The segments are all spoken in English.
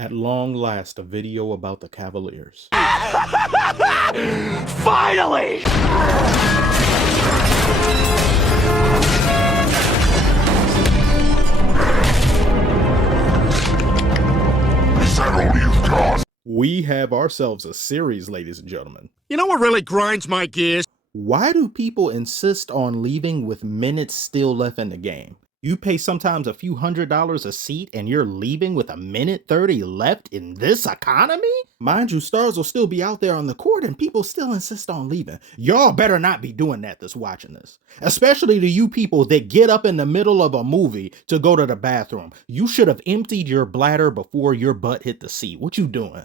At long last, a video about the Cavaliers. Finally! Is that all you've got? We have ourselves a series, ladies and gentlemen. You know what really grinds my gears? Why do people insist on leaving with minutes still left in the game? You pay sometimes a few $100s a seat and you're leaving with a minute 30 left in this economy? Mind you, stars will still be out there on the court and people still insist on leaving. Y'all better not be doing that that's watching this. Especially to you people that get up in the middle of a movie to go to the bathroom. You should have emptied your bladder before your butt hit the seat. What you doing?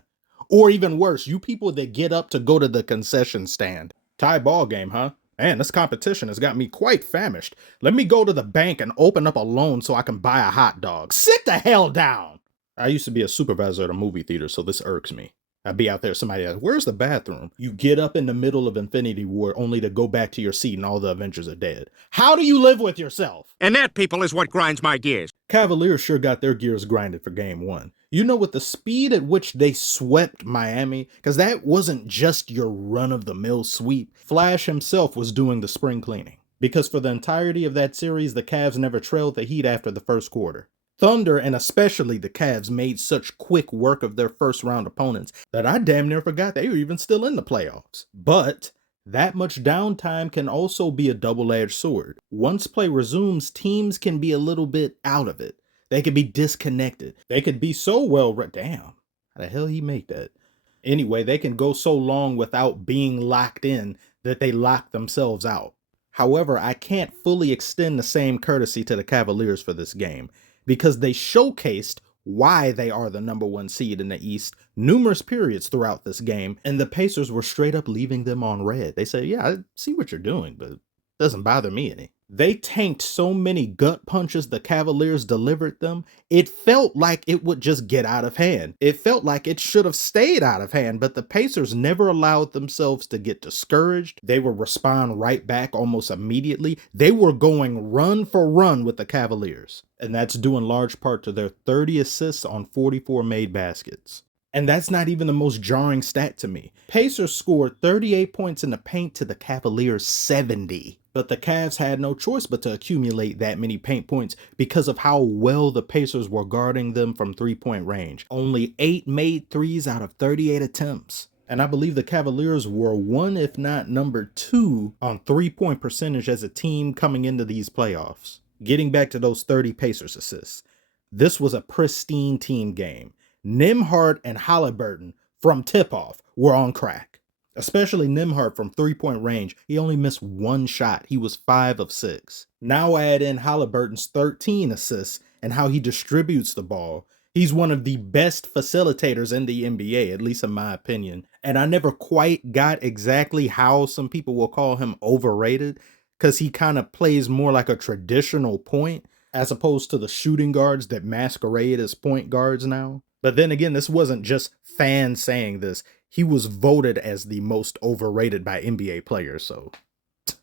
Or even worse, you people that get up to go to the concession stand. Tie ball game, huh? Man, this competition has got me quite famished. Let me go to the bank and open up a loan so I can buy a hot dog. Sit the hell down! I used to be a supervisor at a movie theater, so this irks me. I'd be out there, somebody asks, where's the bathroom? You get up in the middle of Infinity War only to go back to your seat and all the Avengers are dead. How do you live with yourself? And that, people, is what grinds my gears. Cavaliers sure got their gears grinded for game one. You know, with the speed at which they swept Miami, because that wasn't just your run-of-the-mill sweep. Flash himself was doing the spring cleaning. Because for the entirety of that series, the Cavs never trailed the Heat after the first quarter. Thunder, and especially the Cavs, made such quick work of their first-round opponents that I damn near forgot they were even still in the playoffs. But that much downtime can also be a double-edged sword. Once play resumes, teams can be a little bit out of it. They could be disconnected. They could be so damn, how the hell he make that? Anyway, they can go so long without being locked in that they lock themselves out. However, I can't fully extend the same courtesy to the Cavaliers for this game because they showcased why they are the number one seed in the East numerous periods throughout this game, and the Pacers were straight up leaving them on red. They said, yeah, I see what you're doing, but it doesn't bother me any. They tanked so many gut punches the Cavaliers delivered them, it felt like it would just get out of hand. It felt like it should have stayed out of hand, but the Pacers never allowed themselves to get discouraged. They would respond right back almost immediately. They were going run for run with the Cavaliers, and that's due in large part to their 30 assists on 44 made baskets. And that's not even the most jarring stat to me. Pacers scored 38 points in the paint to the Cavaliers 70. But the Cavs had no choice but to accumulate that many paint points because of how well the Pacers were guarding them from three-point range. Only 8 made threes out of 38 attempts. And I believe the Cavaliers were one, if not number 2, on three-point percentage as a team coming into these playoffs. Getting back to those 30 Pacers assists. This was a pristine team game. Nembhard and Halliburton from tip-off were on crack. Especially Nembhard from three-point range. He only missed one shot. He was 5 of 6. Now add in Halliburton's 13 assists and how he distributes the ball. He's one of the best facilitators in the NBA, at least in my opinion. And I never quite got exactly how some people will call him overrated, because he kind of plays more like a traditional point as opposed to the shooting guards that masquerade as point guards now. But then again, this wasn't just fans saying this. He was voted as the most overrated by NBA players, so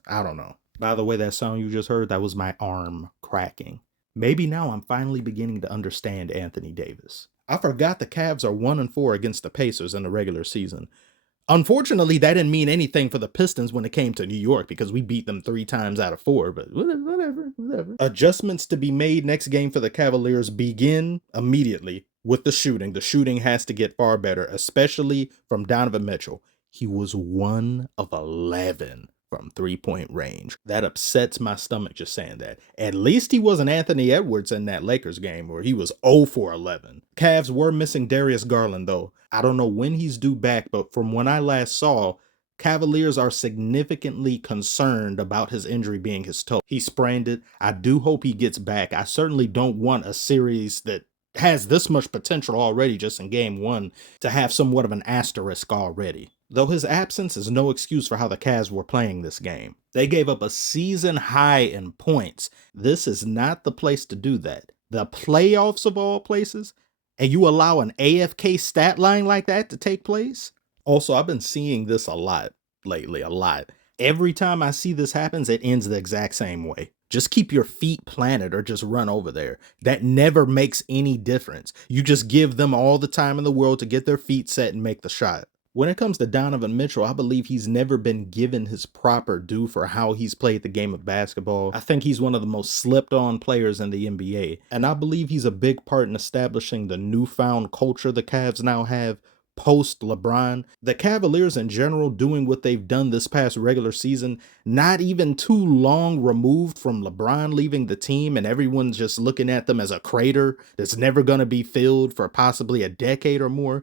I don't know. By the way, that sound you just heard, that was my arm cracking. Maybe now I'm finally beginning to understand Anthony Davis. I forgot the Cavs are 1-4 against the Pacers in the regular season. Unfortunately, that didn't mean anything for the Pistons when it came to New York because we beat them 3 times out of 4, but whatever. Adjustments to be made next game for the Cavaliers begin immediately with the shooting. The shooting has to get far better, especially from Donovan Mitchell. He was 1 of 11 from three-point range. That upsets my stomach just saying that. At least he wasn't Anthony Edwards in that Lakers game where he was 0 for 11. Cavs were missing Darius Garland though. I don't know when he's due back, but from when I last saw, Cavaliers are significantly concerned about his injury being his toe. He sprained it. I do hope he gets back. I certainly don't want a series that has this much potential already just in game 1 to have somewhat of an asterisk already. Though his absence is no excuse for how the Cavs were playing this game. They gave up a season high in points. This is not the place to do that. The playoffs of all places, and you allow an AFK stat line like that to take place? Also, I've been seeing this a lot lately, a lot. Every time I see this happens, it ends the exact same way. Just keep your feet planted or just run over there. That never makes any difference. You just give them all the time in the world to get their feet set and make the shot. When it comes to Donovan Mitchell, I believe he's never been given his proper due for how he's played the game of basketball. I think he's one of the most slept on players in the NBA. And I believe he's a big part in establishing the newfound culture the Cavs now have post LeBron. The Cavaliers in general doing what they've done this past regular season, not even too long removed from LeBron leaving the team and everyone's just looking at them as a crater that's never going to be filled for possibly a decade or more.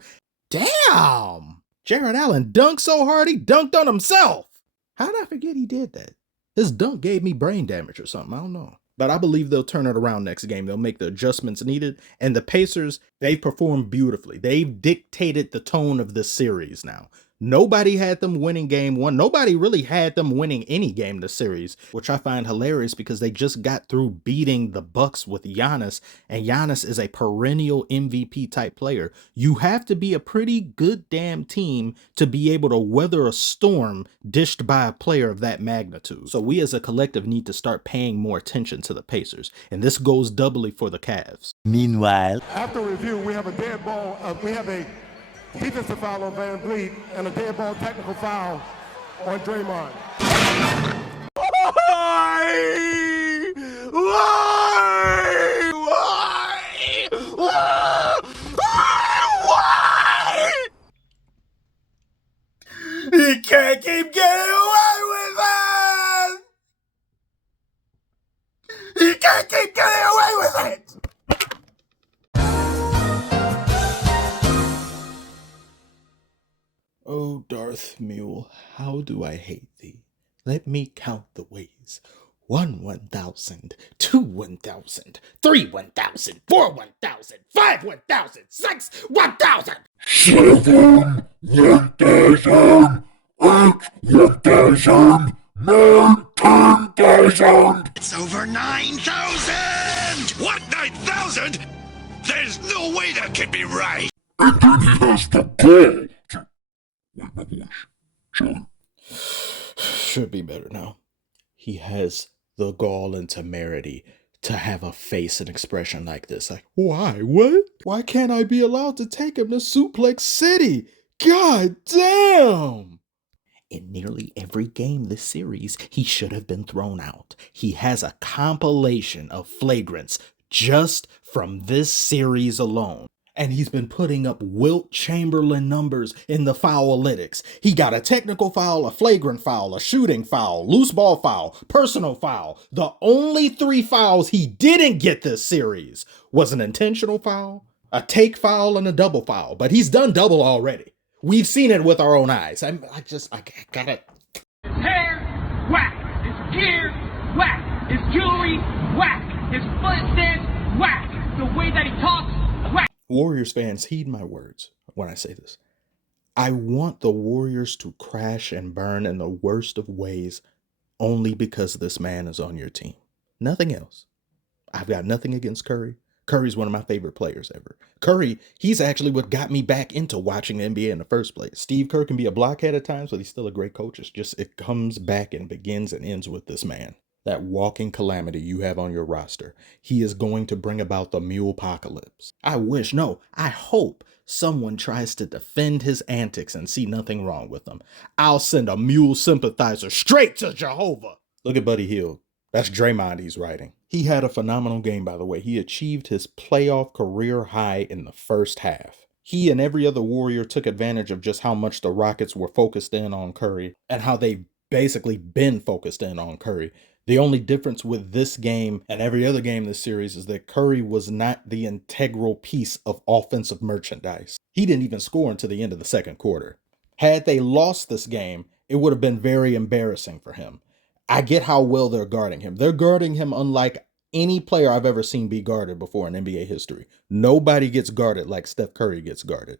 Damn! Jared Allen dunked so hard he dunked on himself. How did I forget he did that? His dunk gave me brain damage or something. I don't know. But I believe they'll turn it around next game. They'll make the adjustments needed. And the Pacers, they've performed beautifully. They've dictated the tone of this series now. Nobody had them winning game one. Nobody really had them winning any game this series, which I find hilarious because they just got through beating the Bucks with Giannis, and Giannis is a perennial MVP type player. You have to be a pretty good damn team to be able to weather a storm dished by a player of that magnitude. So we as a collective need to start paying more attention to the Pacers, and this goes doubly for the Cavs. Meanwhile, after review, we have a dead ball. We have a defensive foul on Van Vliet and a dead ball technical foul on Draymond. Why? He can't keep getting away with it! He can't keep getting away with it! Oh, Darth Mule, how do I hate thee? Let me count the ways. 1 1,000, 2 1,000, 3 1,000, 4 1,000, 5 1,000, 6 1,000! 7 1,000, 8 1,000, 9 10,000! It's over 9,000! What, 9,000? There's no way that can be right! And then he has the gall to... Wait, my voice. Sorry. Should be better now. He has the gall and temerity to have a face and expression like this. Like, why? What? Why can't I be allowed to take him to Suplex City? God damn! In nearly every game this series, he should have been thrown out. He has a compilation of flagrants just from this series alone. And he's been putting up Wilt Chamberlain numbers in the foul-alytics. He got a technical foul, a flagrant foul, a shooting foul, loose ball foul, personal foul. The only 3 fouls he didn't get this series was an intentional foul, a take foul, and a double foul. But he's done double already. We've seen it with our own eyes. I gotta... His hair, whack. His gear, whack. His jewelry, whack. His footsteps, whack. The way that he talks, whack. Warriors fans, heed my words when I say this. I want the Warriors to crash and burn in the worst of ways only because this man is on your team. Nothing else. I've got nothing against Curry. Curry's one of my favorite players ever. Curry, he's actually what got me back into watching the NBA in the first place. Steve Kerr can be a blockhead at times, but he's still a great coach. It's just, it comes back and begins and ends with this man. That walking calamity you have on your roster. He is going to bring about the mule apocalypse. I hope someone tries to defend his antics and see nothing wrong with them. I'll send a mule sympathizer straight to Jehovah. Look at Buddy Hield. That's Draymond he's writing. He had a phenomenal game, by the way. He achieved his playoff career high in the first half. He and every other Warrior took advantage of just how much the Rockets were focused in on Curry and how they've basically been focused in on Curry. The only difference with this game and every other game this series is that Curry was not the integral piece of offensive merchandise. He didn't even score until the end of the second quarter. Had they lost this game, it would have been very embarrassing for him. I get how well they're guarding him. They're guarding him unlike any player I've ever seen be guarded before in NBA history. Nobody gets guarded like Steph Curry gets guarded.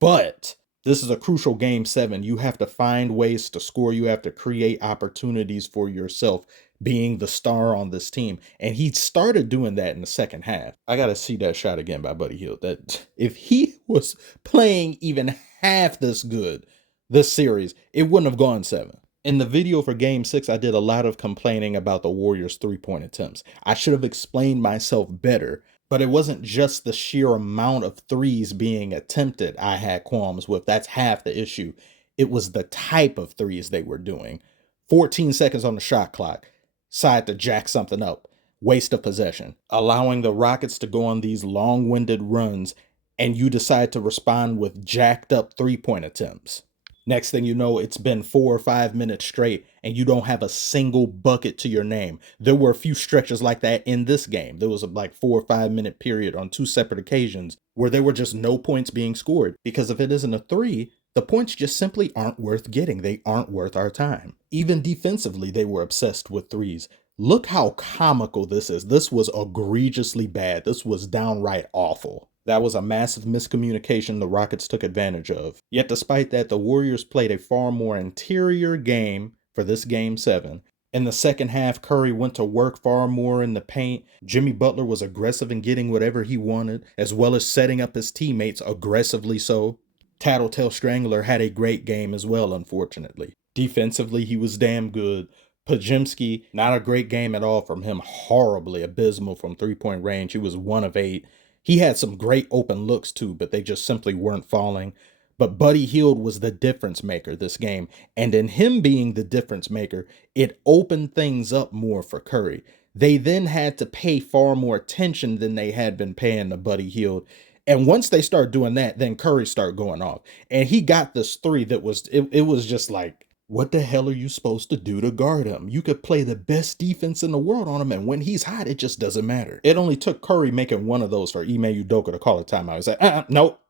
But this is a crucial game 7. You have to find ways to score. You have to create opportunities for yourself, being the star on this team. And he started doing that in the second half. I got to see that shot again by Buddy Hield. That if he was playing even half this good this series, it wouldn't have gone 7. In the video for Game 6, I did a lot of complaining about the Warriors' three-point attempts. I should have explained myself better, but it wasn't just the sheer amount of threes being attempted I had qualms with. That's half the issue. It was the type of threes they were doing. 14 seconds on the shot clock, side to jack something up, waste of possession, allowing the Rockets to go on these long-winded runs, and you decide to respond with jacked up three-point attempts. Next thing you know, it's been 4 or 5 minutes straight and you don't have a single bucket to your name. There were a few stretches like that in this game. There was a 4 or 5 minute period on 2 separate occasions where there were just no points being scored, because if it isn't a three, the points just simply aren't worth getting. They aren't worth our time. Even defensively, they were obsessed with threes. Look how comical this is. This was egregiously bad. This was downright awful. That was a massive miscommunication the Rockets took advantage of. Yet despite that, the Warriors played a far more interior game for this Game 7. In the second half, Curry went to work far more in the paint. Jimmy Butler was aggressive in getting whatever he wanted, as well as setting up his teammates aggressively so. Tattletale Strangler had a great game as well, unfortunately. Defensively, he was damn good. Pajemski, not a great game at all from him. Horribly abysmal from three-point range. He was 1 of 8. He had some great open looks too, but they just simply weren't falling. But Buddy Hield was the difference maker this game. And in him being the difference maker, it opened things up more for Curry. They then had to pay far more attention than they had been paying to Buddy Hield. And once they start doing that, then Curry started going off. And he got this three that was, it was just like, what the hell are you supposed to do to guard him? You could play the best defense in the world on him, and when he's hot, it just doesn't matter. It only took Curry making one of those for Ime Udoka to call a timeout. He was like, nope,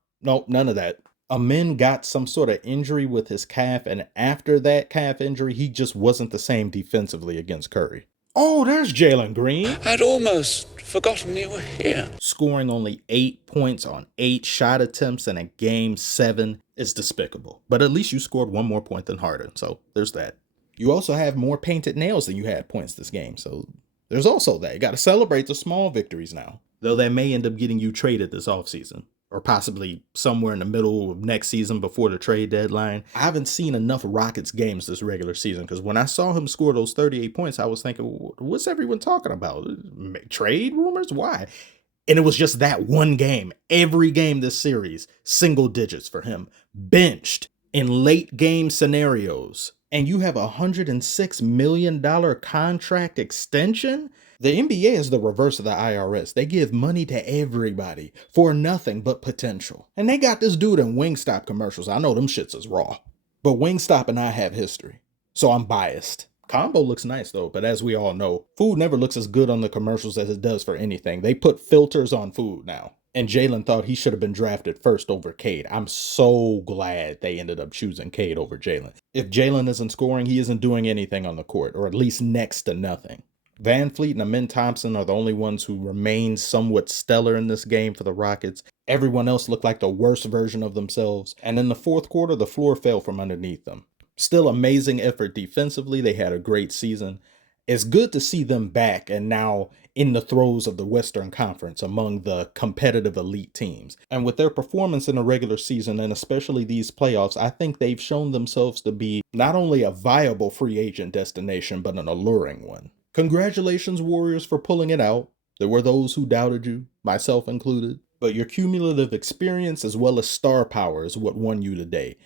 none of that. Amin got some sort of injury with his calf, and after that calf injury, he just wasn't the same defensively against Curry. Oh, there's Jalen Green. I'd almost forgotten you were here. Scoring only 8 points on 8 shot attempts in a Game 7 is despicable. But at least you scored 1 more point than Harden, so there's that. You also have more painted nails than you had points this game, so there's also that. You got to celebrate the small victories now. Though that may end up getting you traded this offseason, or possibly somewhere in the middle of next season before the trade deadline. I haven't seen enough Rockets games this regular season, because when I saw him score those 38 points, I was thinking, what's everyone talking about? Trade rumors? Why? And it was just that one game. Every game this series, single digits for him. Benched in late game scenarios. And you have a $106 million contract extension? The NBA is the reverse of the IRS. They give money to everybody for nothing but potential. And they got this dude in Wingstop commercials. I know them shits is raw. But Wingstop and I have history, so I'm biased. Combo looks nice though, but as we all know, food never looks as good on the commercials as it does for anything. They put filters on food now. And Jalen thought he should have been drafted first over Cade. I'm so glad they ended up choosing Cade over Jalen. If Jalen isn't scoring, he isn't doing anything on the court, or at least next to nothing. Van Fleet and Amin Thompson are the only ones who remain somewhat stellar in this game for the Rockets. Everyone else looked like the worst version of themselves. And in the fourth quarter, the floor fell from underneath them. Still amazing effort defensively. They had a great season. It's good to see them back and now in the throes of the Western Conference among the competitive elite teams. And with their performance in the regular season, and especially these playoffs, I think they've shown themselves to be not only a viable free agent destination, but an alluring one. Congratulations, Warriors, for pulling it out. There were those who doubted you, myself included. But your cumulative experience as well as star power is what won you today.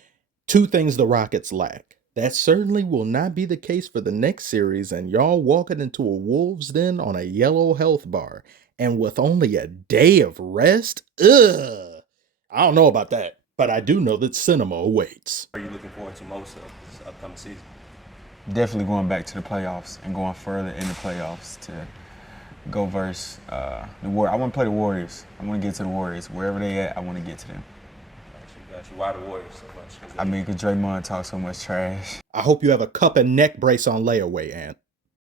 2 things the Rockets lack. That certainly will not be the case for the next series, and y'all walking into a Wolves den on a yellow health bar, and with only a day of rest? Ugh! I don't know about that, but I do know that cinema awaits. What are you looking forward to most of this upcoming season? Definitely going back to the playoffs and going further in the playoffs to go versus the Warriors. I want to play the Warriors. I want to get to the Warriors. Wherever they at, I want to get to them. Got you. Why the Warriors so much? I mean, because Draymond talks so much trash. I hope you have a cup and neck brace on layaway, Ant.